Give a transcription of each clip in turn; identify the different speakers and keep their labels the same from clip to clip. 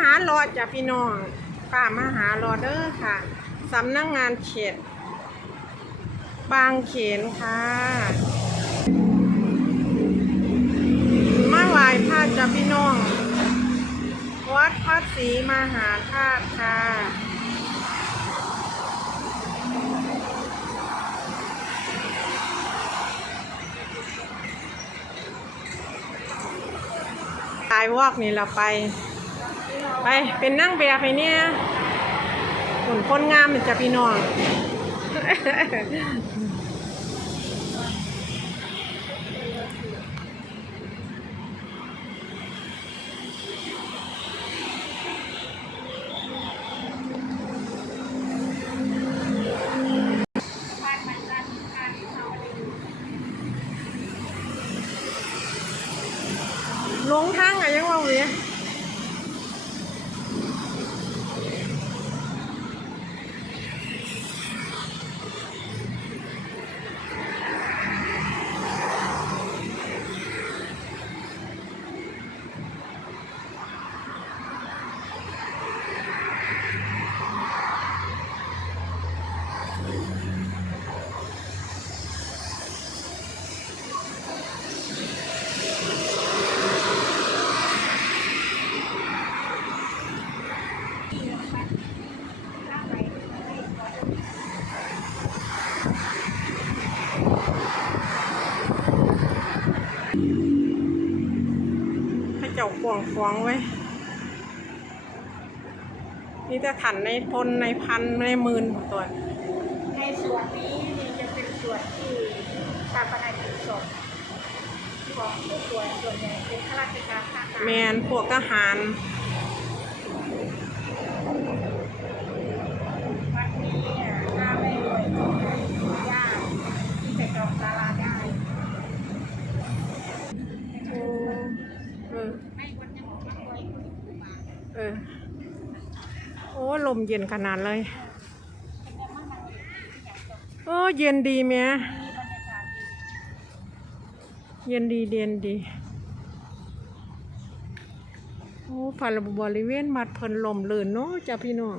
Speaker 1: หารอจ้ะพี่น้องป้ามาหารอเด้อค่ะสำนักงานเขตบางเขนค่ะ มาไหว้พระจ้ะพี่น้อง วัดพระศรีมหาธาตุค่ะตายวอกนี่เราไป ไปเป็นนั่งแบบไปเนี่ยผลคนงามเหมันจะพี่น้องลงทางอะยังว่าเวีย ขวางขวางไว้ นี่จะขันในพลในพันในหมื่นตัว
Speaker 2: ในส่วนนี้นี่จะเป็นส่วนที่ชาปนกิจศพของผู้ป่วยส่วนใหญ่เป็นข้าราชการทหาร
Speaker 1: แมนพวกทหาร
Speaker 2: อ
Speaker 1: อ โอ้ลมเย็นขนาดเลย โอ้เย็นดีแม่
Speaker 2: มียากาศดี
Speaker 1: เย็นดีเย็นดี โอ้ผ่านบริเวณมัดเพลินลมเลื่นเนาะจ้าพี่น้อง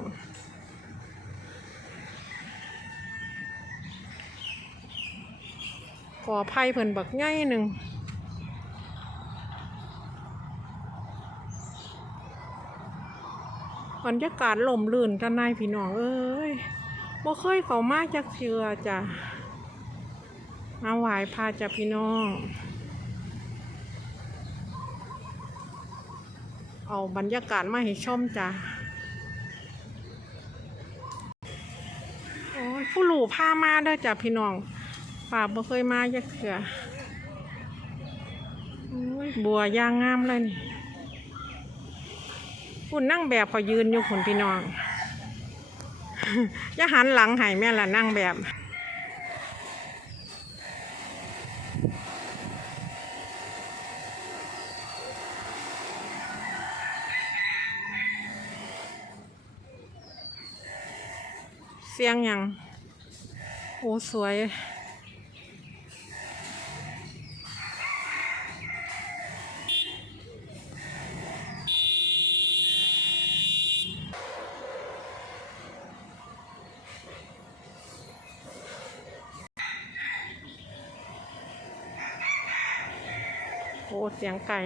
Speaker 1: ขอไพ่เพิ่นบักง่ายหนึ่ง บรรยากาศลมลื่นกันนายพี่น้องเอ้ยบ่เคยเขามาจากเชือจ้ะมาไหวพาจ้ะพี่น้อง เอาบรรยากาศมาให้ชมจ้ะโอ้ยผู้หลูพามาเด้อจ้ะพี่น้องป่าบ่เคยมาจากเชือโอ้ยบัวยางงามเลยนี่ คุณนั่งแบบพอยืนอยู่คุณพี่น้องอย่าหันหลังให้แม่ละนั่งแบบเสียงยัง โอ้ สวย โอ้เสียงไก่